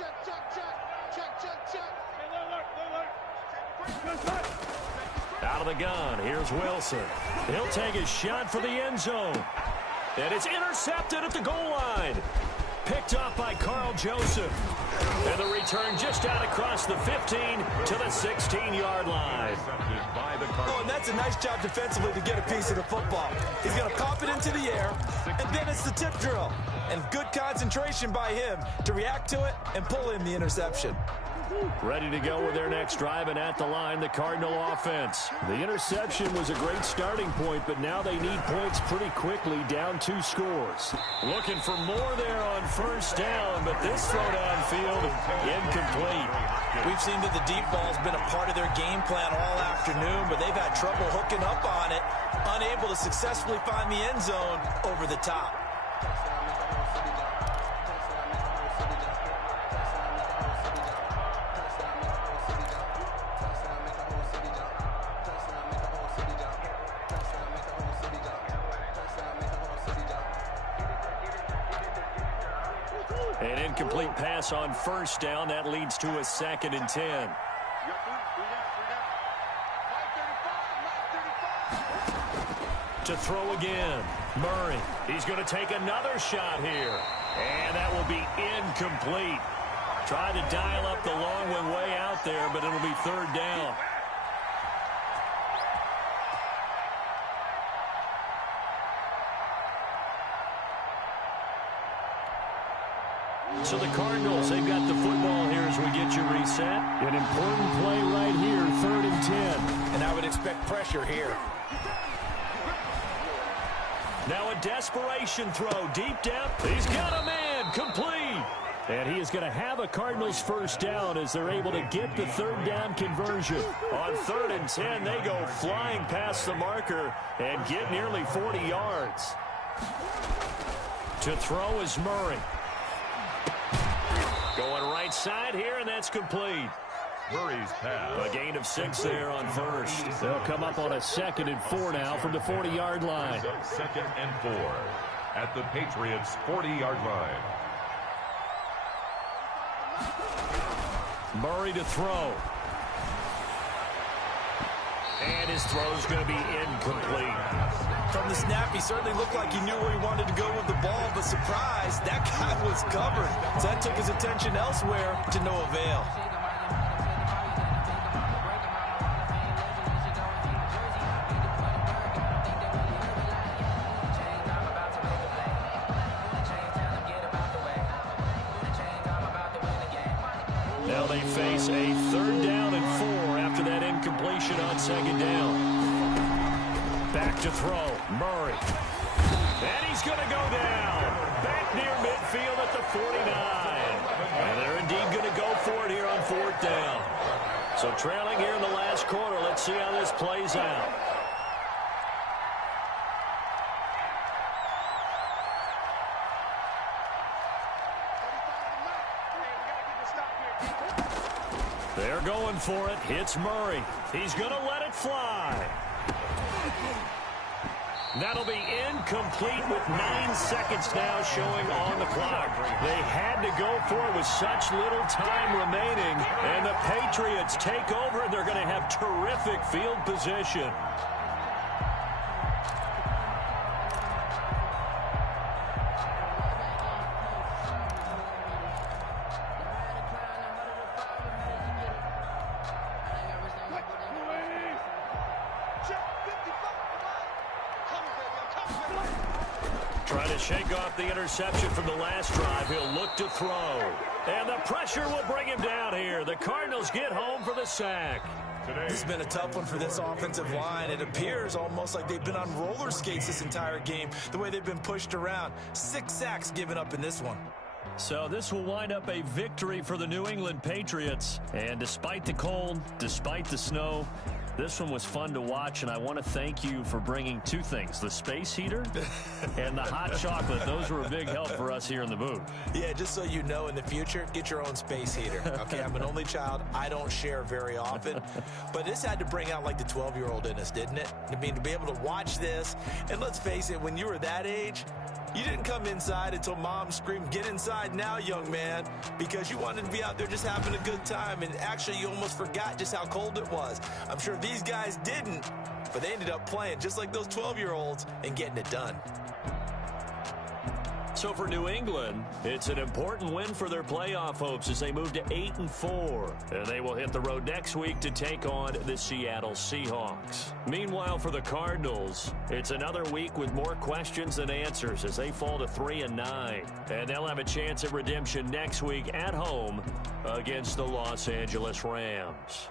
Hey, Out of the gun. Here's Wilson. He'll take a shot for the end zone. And it's intercepted at the goal line. Picked off by Carl Joseph. And the return just out across the 15 to the 16-yard line. Oh, and that's a nice job defensively to get a piece of the football. He's going to pop it into the air, and then it's the tip drill. And good concentration by him to react to it and pull in the interception. Ready to go with their next drive, and at the line, the Cardinal offense. The interception was a great starting point, but now they need points pretty quickly, down 2 scores. Looking for more there on first down, but this throw downfield, incomplete. We've seen that the deep ball's been a part of their game plan all afternoon, but they've had trouble hooking up on it, unable to successfully find the end zone over the top. An incomplete pass on first down. That leads to a 2nd and 10. To throw again. Murray. He's going to take another shot here. And that will be incomplete. Tried to dial up the long one way out there, but it'll be 3rd down. So the Cardinals, they've got the football here as we get you reset. An important play right here, 3rd and 10. And I would expect pressure here. Now a desperation throw, deep depth. He's got a man, complete. And he is going to have a Cardinals first down as they're able to get the 3rd down conversion. On 3rd and 10, they go flying past the marker and get nearly 40 yards. To throw is Murray. Going right side here, and that's complete. Murray's pass. A gain of 6 there on first. They'll come up on a 2nd and 4 now from the 40-yard line. 2nd and 4 at the Patriots' 40-yard line. Murray to throw. And his throw's going to be incomplete. From the snap, he certainly looked like he knew where he wanted to go with the ball, but surprise, that guy was covered. So that took his attention elsewhere to no avail. Now they face a 3rd down and 4 after that incompletion on 2nd down. Back to throw, Murray. And he's going to go down. Back near midfield at the 49. And they're indeed going to go for it here on 4th down. So trailing here in the last quarter, let's see how this plays out. They're going for it. It's Murray. He's going to let it fly. That'll be incomplete with 9 seconds now showing on the clock. They had to go for it with such little time remaining. And the Patriots take over, and they're going to have terrific field position. Trying to shake off the interception from the last drive. He'll look to throw. And the pressure will bring him down here. The Cardinals get home for the sack. This has been a tough one for this offensive line. It appears almost like they've been on roller skates this entire game, the way they've been pushed around. 6 sacks given up in this one. So this will wind up a victory for the New England Patriots. And despite the cold, despite the snow, this one was fun to watch, and I want to thank you for bringing 2 things, the space heater and the hot chocolate. Those were a big help for us here in the booth. Yeah, just so you know, in the future, get your own space heater. Okay, I'm an only child. I don't share very often. But this had to bring out, like, the 12-year-old in us, didn't it? I mean, to be able to watch this, and let's face it, when you were that age, you didn't come inside until Mom screamed, "Get inside now, young man," because you wanted to be out there just having a good time, and actually you almost forgot just how cold it was. I'm sure these guys didn't, but they ended up playing just like those 12-year-olds and getting it done. So for New England, it's an important win for their playoff hopes as they move to 8-4. And they will hit the road next week to take on the Seattle Seahawks. Meanwhile, for the Cardinals, it's another week with more questions than answers as they fall to 3-9. And they'll have a chance at redemption next week at home against the Los Angeles Rams.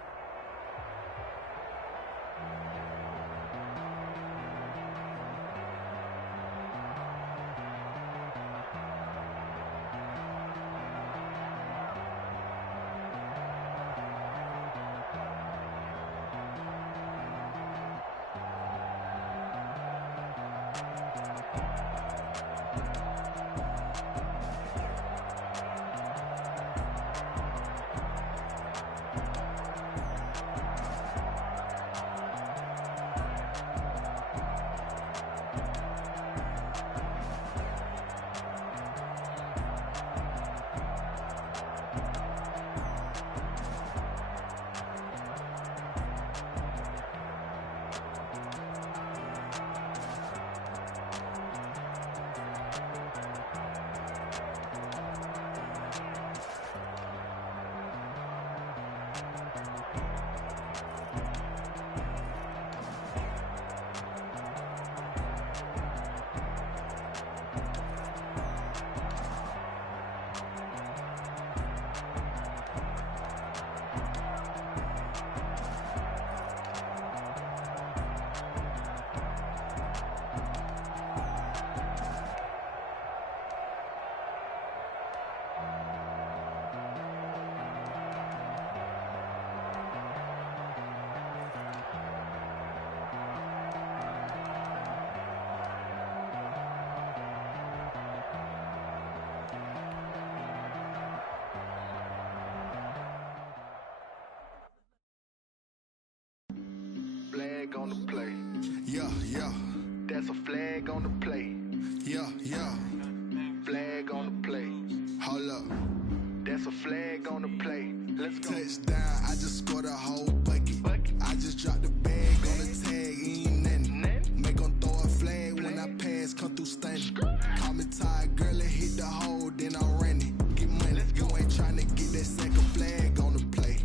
Flag on the play. Yeah, yeah. That's a flag on the play. Yeah, yeah. Flag on the play. Hold up. That's a flag on the play. Let's go. Touchdown, I just scored a whole bucket. I just dropped the bag on the tag, ain't nothing. Make 'em throw a flag when I pass, come through stunning. Call me tired, girl, and hit the hole, then I'm running. Get money, you ain't tryna get that second flag on the play.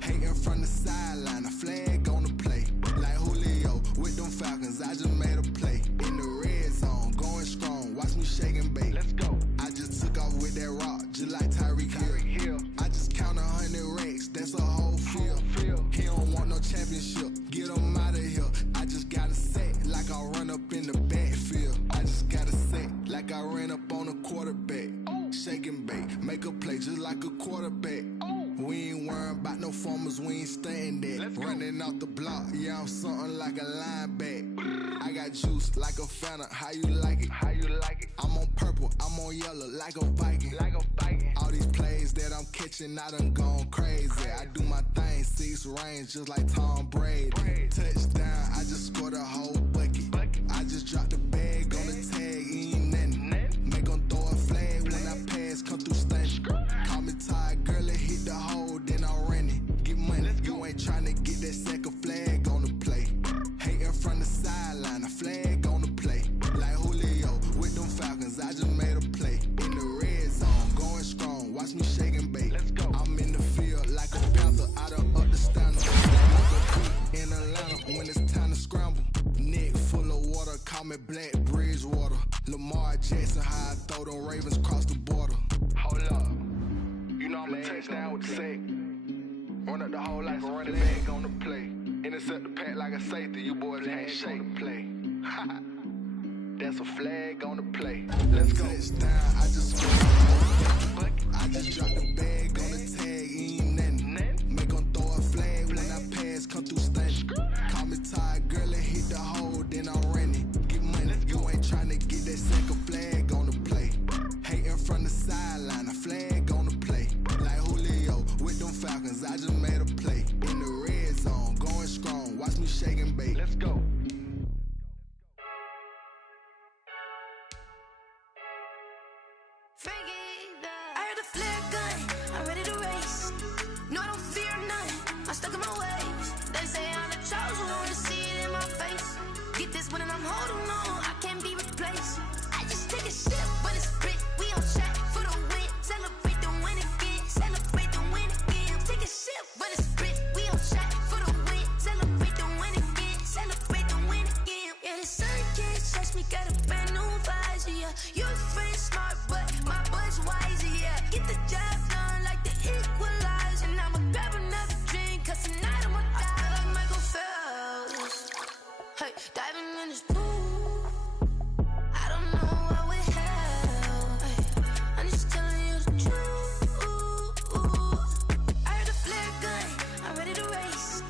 Hating from the sideline, a flag on the play. Like Julio with them Falcons, I just made a play. In the red zone, going strong, watch me shake and bake. Let's go. I just took off with that rock, just like Tyreek Hill. I just count 100 racks, that's a whole field. He don't want no championship, get him out of here. I just got a set, like I run up in the backfield. I just got a set, like I ran up on a quarterback. Shake and bake, make a play just like a quarterback. We ain't worrying about no form Homers, we ain't staying there. Running off the block, yeah, I'm something like a lineback. I got juice like a Fanta, how you like it? How you like it? I'm on purple, I'm on yellow, like a Viking. Like a Viking. All these plays that I'm catching, I done gone crazy. I do my thing, 6 range, just like Tom Brady. Touchdown, I just scored a whole bucket. I just dropped the bag on the tag, ain't nothing. Make 'em throw a flag when I pass, come through stunning. Call me tired, girl, it hit the hole, then I ran it. Get money, you ain't tryna get that second flag on the play. Hating from the sideline, a flag on the play. Like Julio with them Falcons, I just made a play. In the red zone, going strong, watch me shake and bake. I'm in the field like a panther, out of up the standard. In Atlanta, when it's time to scramble. Neck full of water, call me Black Bridgewater. Lamar Jackson, how I throw them Ravens cross the border. Hold up, you know I'm a touchdown with the sack. Run up the hole like a running back on the play. Intercept the pack like a safety, you boys can't shake the play. That's a flag on the play. Let's go. Touchdown, I just scored a whole bucket. I just dropped the bag on the tag, ain't nothing. Make 'em throw a flag when I pass, come through stunning. Call me tired, girl, it hit the hole, then I ran it. Get money, you ain't tryna get that second flag on the play. Hating from the sideline, a flag on the play. Like Julio with them Falcons, I just made a play. In the red zone, going strong, watch me shake and bake. Let's go. I heard the flare gun, I'm ready to race. No, I don't fear none, I'm stuck in my ways. They say I'm the chosen one, to see it in my face. Get this one and I'm holding on, I can't be replaced. I just take a sip, but it's split, we on track for the win. Celebrate the win again, celebrate the win again. Take a sip, but it's split, we on track for the win. Celebrate the win again, celebrate the win again. Yeah, the sun can't touch me, got a brand new visor, yeah. Your friend's smart, but my bud's wiser, yeah. Get the job done like the equalizer. And I'ma grab another drink, cause tonight I'ma die like Michael Phelps. Hey, diving in this pool, I don't know what we have. Hey, I'm just telling you the truth. I heard the flare gun, I'm ready to race.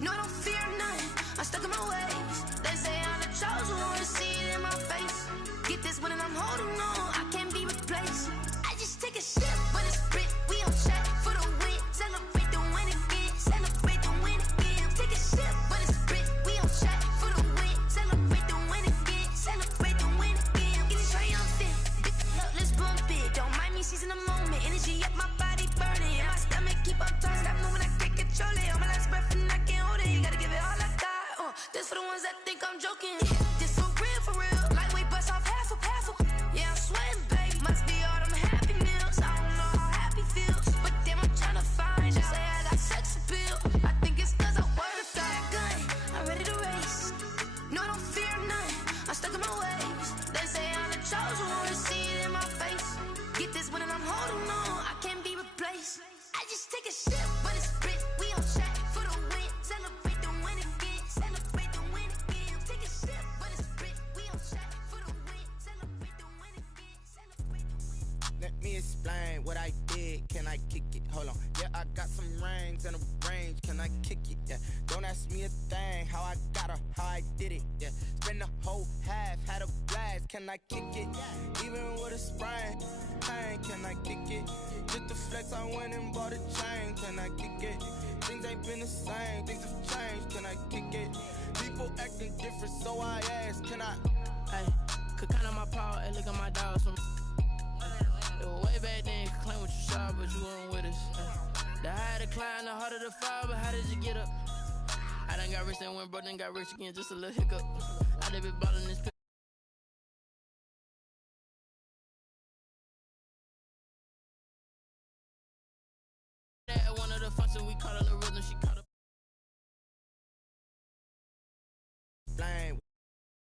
No, I don't fear none, I'm stuck in my ways. They say I'm the chosen one, to see it in my face. Get this one and I'm holding on, I can't be replaced. I just take a sip, but it's split, we on track for the win. Celebrate the win again, celebrate the win again. Take a sip, but it's split, we on track for the win. Celebrate the win again, celebrate the win again. Get it triumphant, look, let's bump it. Don't mind me seizing the moment, energy up my body burning. And my stomach keep up tight, stop moving, I can't control it. On my last breath and I can't hold it, you gotta give it all I got. This for the ones that think I'm joking. This for real, lightweight bust off half a. Yeah, I'm sweating, babe, must be all them happy meals. I don't know how happy feels, but damn, I'm tryna find you. Say I got sex appeal, I think it's cause I wear a fire gun. I'm ready to race, no, I don't fear none, I'm stuck in my ways. They say I'm the chosen one, to see it in my face. Get this one and I'm holding on, I can't be replaced. I just take a sip, but it's split, we on track for the win. Celebrate the win again, celebrate the win again. Take a sip, but it's split, we on track for the win. Celebrate the win again, celebrate the win. Let me explain what I did. Can I kick it? Hold on. Yeah, I got some rings and a range. Can I kick it? Yeah. Don't ask me a thing. How I got her, how I did it. Yeah. Spend the whole half, had a blast. Can I kick it? Even with a sprain. Hey, can I kick it? Just the flex, I went and bought a chain. Can I kick it? Things ain't been the same. Things have changed. Can I kick it? People acting different, so I ask. Can I? Hey, could count on my power, and look at my dogs from. It was way back then, could claim what you saw, but you weren't with us. The higher the climb, the harder the fall, but how did you get up? I done got rich and went broke, then got rich again, just a little hiccup. I done been ballin' this picture. At one of the functions, we call it a rhythm.